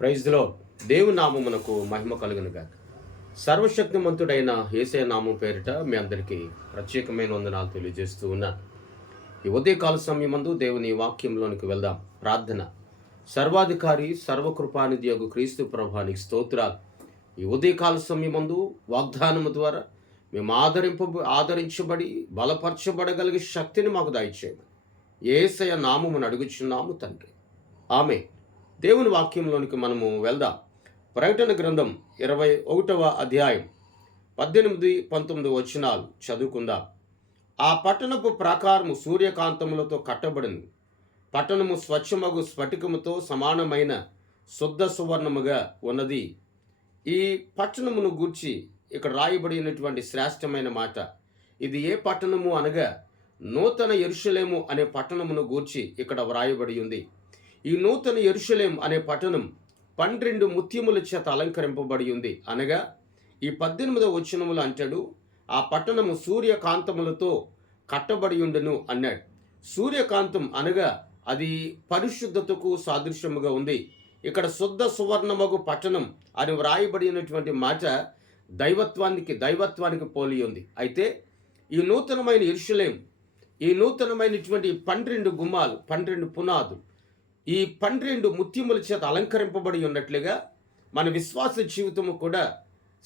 Praise the lord. దేవుని నామమునకు మహిమ కలుగును గాక. సర్వశక్తిమంతుడైన యేసయ్య నామం పేరిట మీ అందరికీ ప్రత్యేకమైన వందనాలు తెలియజేస్తూ ఉన్నాను. ఈ ఉదయకాల సమయమందు దేవుని వాక్యంలోనికి వెళ్దాం. ప్రార్థన. సర్వాధికారి సర్వకృపానిధి యగు క్రీస్తు ప్రభువానికి స్తోత్రాలు. ఈ ఉదయకాల సమయమందు వాగ్దానము ద్వారా మేము ఆదరించబడి బలపరచబడగలిగే శక్తిని మాకు దయచేయమని యేసయ్య నామమును అడుగుచున్నాము తండ్రి. ఆమె దేవుని వాక్యంలోనికి మనము వెళ్దాం. ప్రకటన గ్రంథం 21వ అధ్యాయం 18-19 వచనాలు చదువుకుందాం. ఆ పట్టణపు ప్రాకారము సూర్యకాంతములతో కట్టబడింది. పట్టణము స్వచ్ఛమగు స్ఫటికముతో సమానమైన శుద్ధ సువర్ణముగా ఉన్నది. ఈ పట్టణమును గూర్చి ఇక్కడ రాయబడినటువంటి శ్రేష్టమైన మాట. ఇది ఏ పట్టణము అనగా నూతన యెరూషలేము అనే పట్టణమును గూర్చి ఇక్కడ వ్రాయబడి ఉంది. ఈ నూతన యెరూషలేం అనే పట్టణం 12 ముత్యముల చేత అలంకరింపబడి ఉంది. అనగా ఈ 18వ వచనములు అంటాడు, ఆ పట్టణము సూర్యకాంతములతో కట్టబడి ఉండెను అన్నాడు. సూర్యకాంతం అనగా అది పరిశుద్ధతకు సాదృశ్యముగా ఉంది. ఇక్కడ శుద్ధ సువర్ణమగు పట్టణం అని వ్రాయబడినటువంటి మాట దైవత్వానికి పోలి ఉంది. అయితే ఈ నూతనమైన యెరూషలేం, ఈ నూతనమైనటువంటి 12 గుమ్మాలు, 12 పునాదులు, ఈ 12 ముత్యముల చేత అలంకరింపబడి ఉన్నట్లుగా మన విశ్వాస జీవితము కూడా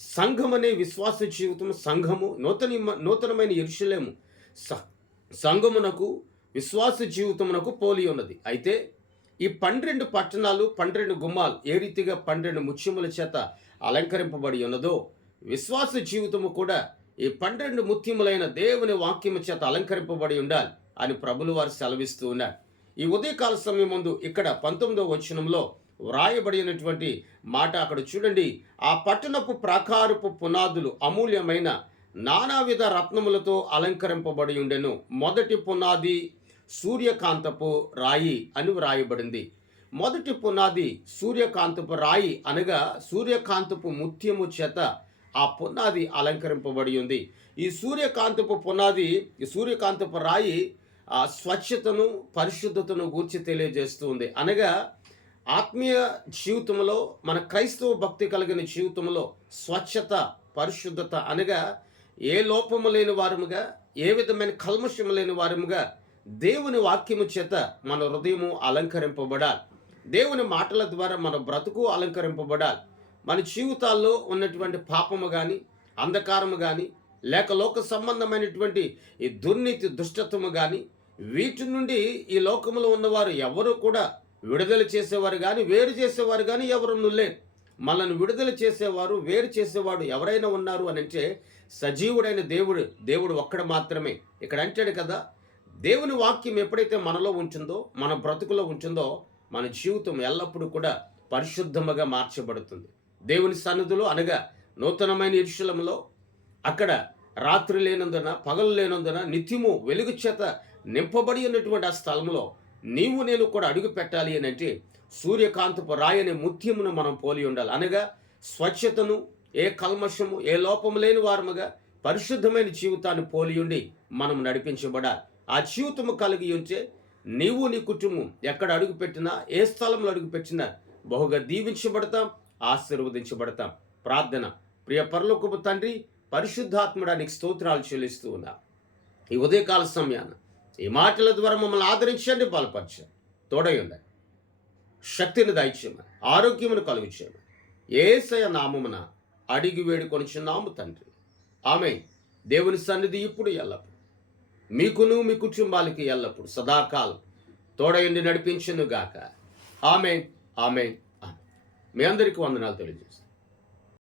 సంఘం అనే విశ్వాస జీవితము, సంఘము నూతనమైన యెరూషలేము సంఘమునకు విశ్వాస జీవితమునకు పోలి ఉన్నది. అయితే ఈ 12 పట్టణాలు, 12 గుమ్మాలు ఏ రీతిగా 12 ముత్యముల చేత అలంకరింపబడి ఉన్నదో విశ్వాస జీవితము కూడా ఈ 12 ముత్యములైన దేవుని వాక్యము చేత అలంకరింపబడి ఉండాలి అని ప్రభులు వారు సెలవిస్తూ ఉన్నారు. ఈ ఉదయకాల సమయం ముందు ఇక్కడ 19వ వచనంలో వ్రాయబడినటువంటి మాట అక్కడ చూడండి. ఆ పట్టణపు ప్రాకారపు పునాదులు అమూల్యమైన నానావిధ రత్నములతో అలంకరింపబడి ఉండెను. మొదటి పునాది సూర్యకాంతపు రాయి అని వ్రాయబడింది. మొదటి పునాది సూర్యకాంతపు రాయి అనగా సూర్యకాంతపు ముత్యము చేత ఆ పునాది అలంకరింపబడి ఉంది. ఈ సూర్యకాంతపు పునాది, ఈ సూర్యకాంతపు రాయి ఆ స్వచ్ఛతను, పరిశుద్ధతను గూర్చి తెలియజేస్తూ ఉంది. అనగా ఆత్మీయ జీవితంలో, మన క్రైస్తవ భక్తి కలిగిన జీవితంలో స్వచ్ఛత, పరిశుద్ధత అనగా ఏ లోపము లేని వారముగా, ఏ విధమైన కల్మషము లేని వారముగా దేవుని వాక్యము చేత మన హృదయము అలంకరింపబడాలి. దేవుని మాటల ద్వారా మన బ్రతుకు అలంకరింపబడాలి. మన జీవితాల్లో ఉన్నటువంటి పాపము కానీ, అంధకారము కానీ, లేక లోక సంబంధమైనటువంటి ఈ దుర్నీతి, దుష్టత్వము కానీ, వీటి నుండి ఈ లోకంలో ఉన్నవారు ఎవరు కూడా విడుదల చేసేవారు కానీ, వేరు చేసేవారు కానీ ఎవరు లేరు. మనల్ని విడుదల చేసేవారు, వేరు చేసేవాడు ఎవరైనా ఉన్నారు అని అంటే సజీవుడైన దేవుడు ఒక్కడ మాత్రమే. ఇక్కడ అంటాడు కదా, దేవుని వాక్యం ఎప్పుడైతే మనలో ఉంటుందో, మన బ్రతుకులో ఉంటుందో, మన జీవితం ఎల్లప్పుడూ కూడా పరిశుద్ధముగా మార్చబడుతుంది. దేవుని సన్నిధిలో అనగా నూతనమైన యెరూషలేములో అక్కడ రాత్రి లేనందున, పగలు లేనందున నిత్యము వెలుగు చేత నింపబడి ఉన్నటువంటి ఆ స్థలంలో నీవు నేను కూడా అడుగు పెట్టాలి అని అంటే సూర్యకాంతపు రాయని ముత్యమును మనం పోలి ఉండాలి. అనగా స్వచ్ఛతను, ఏ కల్మషము, ఏ లోపము లేని వారముగా పరిశుద్ధమైన జీవితాన్ని పోలి ఉండి మనం నడిపించబడాలి. ఆ జీవితము కలిగి ఉంటే నీవు, నీ కుటుంబం ఎక్కడ అడుగు పెట్టినా, ఏ స్థలంలో అడుగు పెట్టినా బహుగా దీవించబడతాం, ఆశీర్వదించబడతాం. ప్రార్థన. ప్రియ పరలోకపు తండ్రి, పరిశుద్ధాత్ముడానికి స్తోత్రాలు చెల్లిస్తూ ఉన్నా. ఈ ఉదయకాల సమయాన ఈ మాటల ద్వారా మమ్మల్ని ఆదరించండి, బలపరచండి, తోడై ఉండండి, శక్తిని దయచేయమని, ఆరోగ్యమును కలుగు చేయమని యేసయ్య నామమున అడిగి వేడుకొనుచున్నాము తండ్రి. ఆమేన్. దేవుని సన్నిధి ఇప్పుడు ఎల్లప్పుడు మీకును మీ కుటుంబాలకి ఎల్లప్పుడు సదాకాలం తోడయండి నడిపించును గాక. ఆమేన్, ఆమేన్, ఆమేన్. మీ అందరికీ వందనాలు తెలియజేస్తాను.